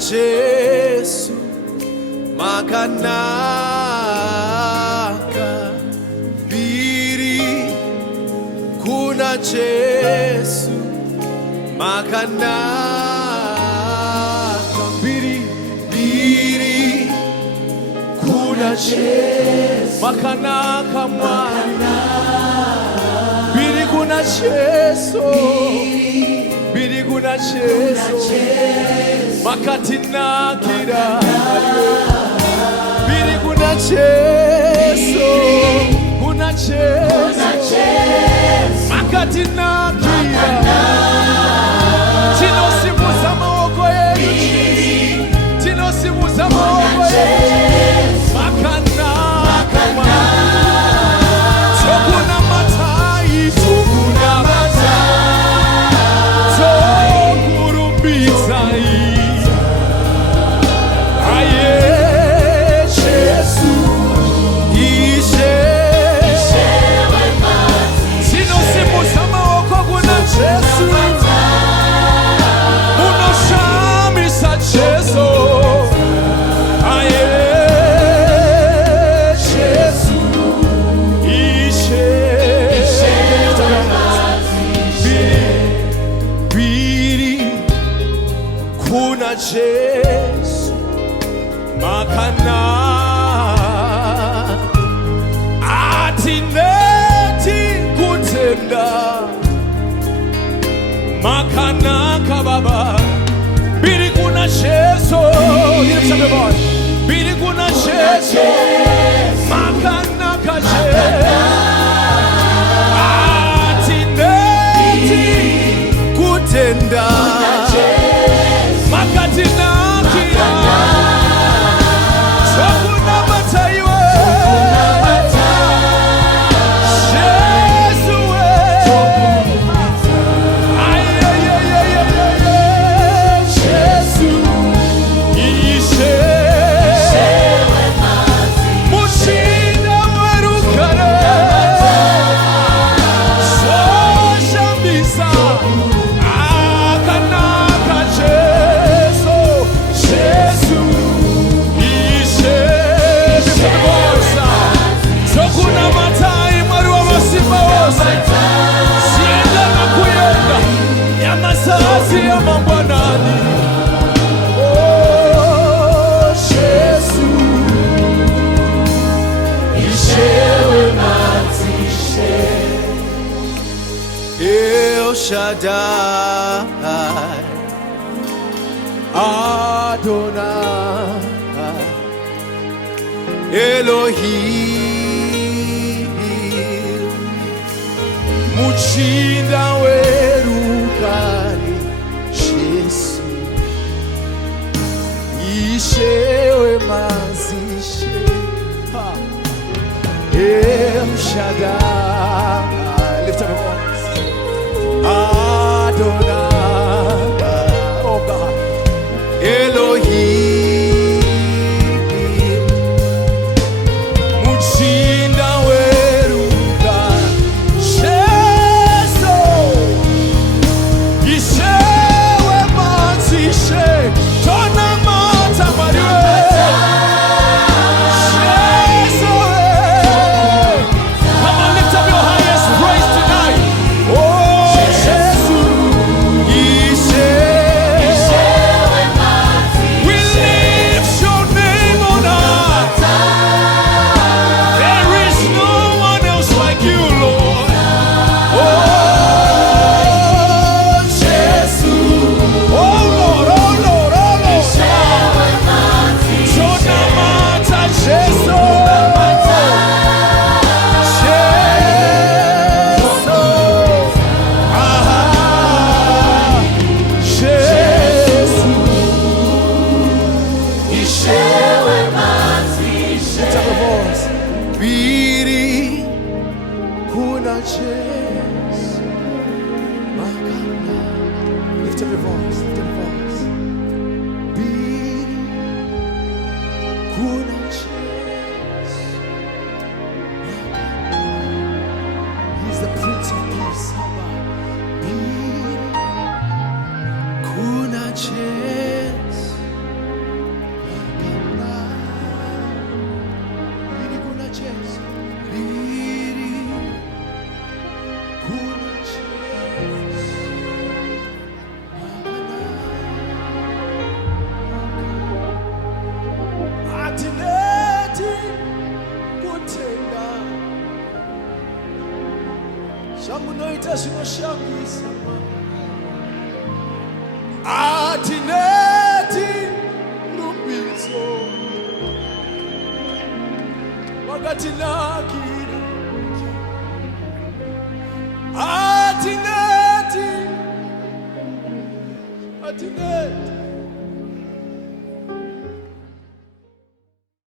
Jesu makanaka biri kuna Jesu makanaka biri kuna Jesu makanaka mwana biri kuna Jesu biri kuna Jesu makatina kira biri kuna Jesu makatina kira tino simu za maoko yetu tino simu za maoko yetu makana tokuna matai tokurumbizai Jesu makana atineti kutenda makana kababa biri kuna Jesu biri kuna Jesu makana kaje atineti kutenda makatina kira tokuna mataiwe Jesu Jesu ishe mushinda werukare soshambisa akanaka Jesu tokuna matai mwari wamasimba wose sienda na kuyenda ya masasi ya mambwanani Jesu ishewe matishe El Shaddai Adonai Elohim muchinda werukare Jesu ishewe mazishe El Shaddai lift up your voice Adonai oh God Elohim Come on, kuna chance. Lift up your voice, lift up your voice. Biri, kuna chance. He's the Prince of Peace. Biri, kuna chance. Biri, kuna chance. Biri, kuna chance. Atileti kutenda shangu noita zinoshambisa. Atileti rumbidzo wakati nakira. Atileti